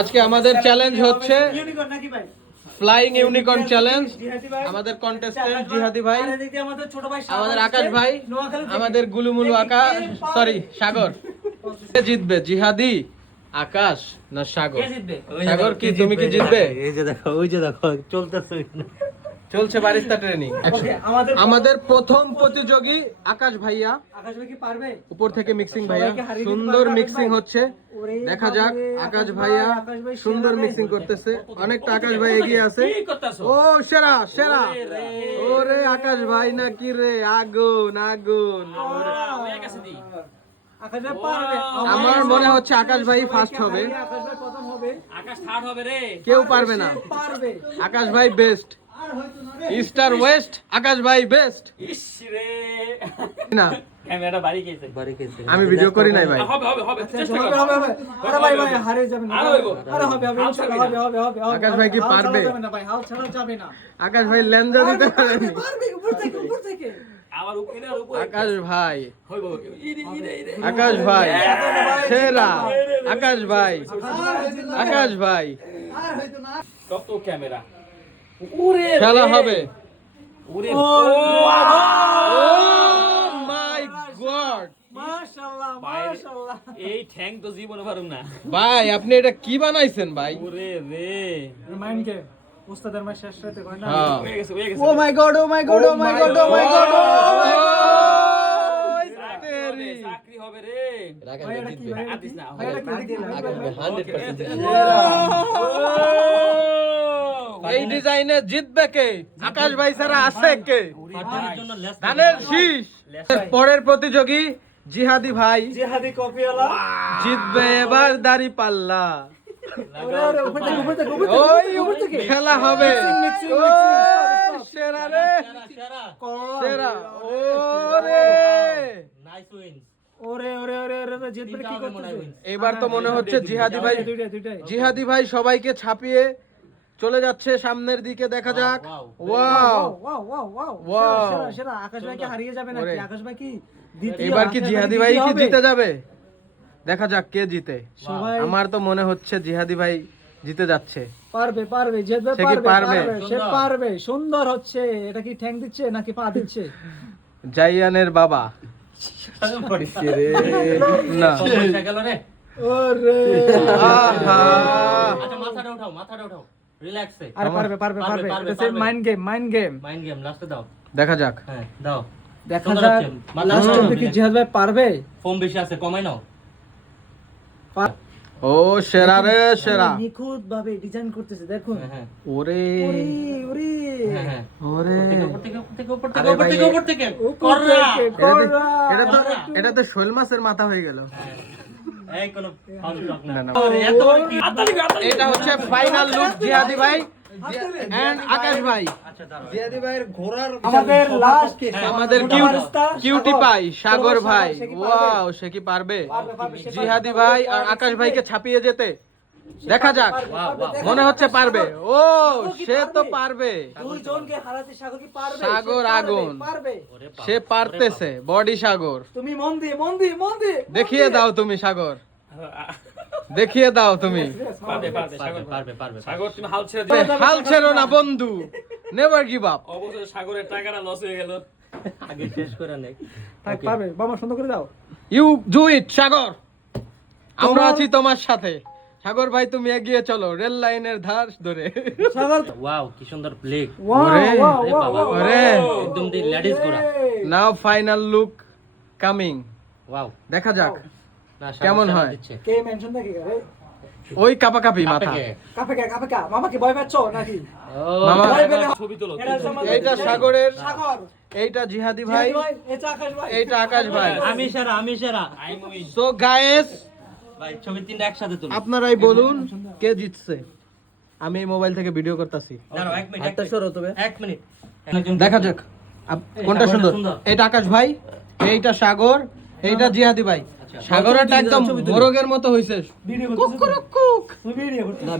আজকে আমাদের চ্যালেঞ্জ হচ্ছে ফ্লাইং ইউনিকর্ন চ্যালেঞ্জ। আমাদের কন্টেস্টেন্ট জিহাদি ভাই, আমাদের আকাশ ভাই, আমাদের গুলুমুলু সরি সাগর। কে জিতবে, জিহাদি, আকাশ না সাগর? সাগর কি তুমি কি জিতবে? এই যে দেখো, ওই যে দেখো চলতেছে, চলছে বারিস্তা ট্রেনিং। আমাদের প্রথম প্রতিযোগী আকাশ ভাইয়া। আকাশ ভাই কি পারবে? উপর থেকে মিক্সিং ভাইয়া, সুন্দর মিক্সিং হচ্ছে, দেখা যাক। আকাশ ভাইয়া সুন্দর মিক্সিং করতেছে, অনেকটা আকাশ ভাই এগিয়ে আছে। ও সেরা সেরা, ওরে আকাশ ভাই না কি রে, আগুন আগুন। আমার মনে হচ্ছে আকাশ ভাই ফার্স্ট হবে, আকাশ থার্ড হবে রে। কেউ পারবে না। আকাশ ভাই বেস্ট, ইস্টার ওয়েস্ট আকাশ ভাই বেস্ট। না ক্যামেরাটা বাড়ি গেছে, আমি ভিডিও করি নাই ভাই। হবে হবে হবে, চেষ্টা করো। আরে ভাই ভাই হারে যাবেন না। আরে হবে হবে ইনশাআল্লাহ হবে হবে হবে। আকাশ ভাই কি পারবে? না ভাই, হাল ছাড়া যাবে না। আকাশ ভাই লেনজা দিতে পারেনি। পারবে উপর থেকে উপর থেকে। আমার উপরে উপরে আকাশ ভাই, হইব ইরে আকাশ ভাই সেরা, আকাশ ভাই, আকাশ ভাই আর হয়তো না। কত ক্যামেরা ওরে খেলা হবে। ওরে ও মাই গড, মাশাআল্লাহ মাশাআল্লাহ। এই ঠ্যাং তো জীবনে পারুম না ভাই আপনি এটা কি বানাইছেন ভাই? ওরে রে মাইন্ড গেম উস্তাদের মাই শেষ রাতে কয় না। হ্যাঁ। হয়ে গেছে হয়ে গেছে। ও মাই গড ও মাই গড ও মাই গড ও মাই গড। চাকরি হবে রে। ভাই এটা কি ভাই? আদিস না ভাই এটা কি? আকাশ ভাই 100% এই ডিজাইনে জিতবে কে? আকাশ ভাই ছাড়া আছে কে? ধানের শীষ। পরের প্রতিযোগী জিহাদি ভাই, জিহাদি কপিওয়ালা জিতবে এবার দাড়ি পাল্লা। ওরে ওরে উপর থেকে উপর থেকে উপর থেকে ওই উপর থেকে খেলা হবে। মিক্সিং ও, সেরা রে সেরা। ওরে ওরে ওরে ওরে ওরে জিতবে কি করতেছে? এবার তো মনে হচ্ছে জিহাদি ভাই, দুইটাই জিহাদি ভাই সবাইকে ছাপিয়ে চলে যাচ্ছে সামনের দিকে, দেখা যাক। Wow wow wow wow Wow! সেরা সেরা। আকাশ ভাই কি হারিয়ে যাবে নাকি? ওরে। আকাশ ভাই কি দ্বিতীয়? এবার কি আকাশ জিহাদি কি ভাই কি হবে? জিতে যাবে? দেখা যাক কে জিতে। সবাই আমার তো মনে হচ্ছে জিহাদি ভাই জিতে যাচ্ছে। পারবে পারবে জিতবে, সে কি পারবে পারবে? সে পারবে। সুন্দর হচ্ছে। এটা কি ঠ্যাং দিচ্ছে নাকি পা দিচ্ছে? জাইয়ানের বাবা। ইসরে, না পয়সা গেল রে। ওরে আহা, আচ্ছা মাথাটা উঠাও, মাথাটা উঠাও, রিল্যাক্সে। আরে পারবে পারবে পারবে। পারবে, এটা পারবে। Mind game mind game. Mind game লাস্টে দাও। দেখা যাক। হ্যাঁ দাও। দেখা সুন্দর যাক হচ্ছে। মাথা লাস্ট উঠাও, অবধি কি জিহাদ ভাই পারবে? ফোম বেশি আছে, কমাই নাও। ও সেরা রে সেরা। নিখুঁত ভাবে ডিজাইন করতেছে দেখুন। হ্যাঁ হ্যাঁ ওরে ওরে ওরে হ্যাঁ হ্যাঁ। ওরে, উপর থেকে উপর থেকে উপর আরে থেকে উপর ভাই, থেকে উপর থেকে উপর কররা। থেকে কররা। এটা তো শোল মাছের মাথা হয়ে গেল। এই কোন ফাউল শট না। না, না। আরে এত বড় কি? এটা হচ্ছে ফাইনাল লুক জিহাদি ভাই এন্ড আকাশ ভাই। আচ্ছা দাঁড়াও। জিহাদি ভাইয়ের ঘোড়ার আমাদের লাস্ট আমাদের কিউটি পাই সাগর ভাই। ওয়াও, সে কি পারবে? জিহাদি ভাই আর আকাশ ভাইকে ছাপিয়ে যেতে? দেখা যাক, মনে হচ্ছে পারবে। ও সে তো পারবে, দুইজনকে হারাতে সাগর কি পারবে? সাগর সে পারবে, আগুন। পারবে। ওরে বাবা, সে পারতেছে। বডি সাগর, তুমি মন দিয়ে মন দিয়ে মন দিয়ে দেখিয়ে দাও তুমি সাগর, দেখিয়ে দাও তুমি। পারবে পারবে পারবে সাগর পারবে পারবে। সাগর তুমি হাল ছেড়ে দিবে। হাল ছেড়ো না বন্ধু, নেভার গিভ আপ। অবশ্যই সাগরের টাকাটা লস হয়ে গেল। আগে শেষ করে নেই। থাক পারবে। বাবা সুন্দর করে দাও। ইউ ডু ইট সাগর, আমরা আছি তোমার সাথে। সাগর ভাই তুমি এগিয়ে চলো রেল লাইনের ধার ধরে। সাগর ওয়াও কি সুন্দর প্লেগ। ওয়াও ওরে, ওয়াও ওরে বাবা। ওয়াও ওরে। একদম দি লেডিস গোরা। নাও ফাইনাল লুক কামিং। ওয়াও। দেখা যাক না কেমন হয়? কে মেনশন দেখি রে? ওই কাপাকাপি মাথা। কাপে কা মামা কি ভয় পাচ্ছো নাকি? মামা, ভয় পেলে ছবি তোলো। এটা সমাজ- এইটা সাগরের, সাগর এইটা জিহাদি ভাই, জিহাদি ভাই, এটা আকাশ ভাই। এইটা আকাশ ভাই। আমি সেরা, আমি সেরা। আই মুই সো গাইস, ভাই ছবি তিনটা একসাথে তুলো। আপনারাই বলুন কে জিতছে। আমি এই মোবাইল থেকে ভিডিও করতেছি। দাঁড়াও 1 মিনিট। হাতটা সরো তবে। 1 মিনিট। দেখা যাক কোনটা সুন্দর। এইটা আকাশ ভাই, এইটা সাগর, এইটা জিহাদি ভাই। সাগরেরটা একদম মোরগের মতো হইছে। ভিডিও কুক করতেছো? Cook cook. তুমি ভিডিও করতেছো?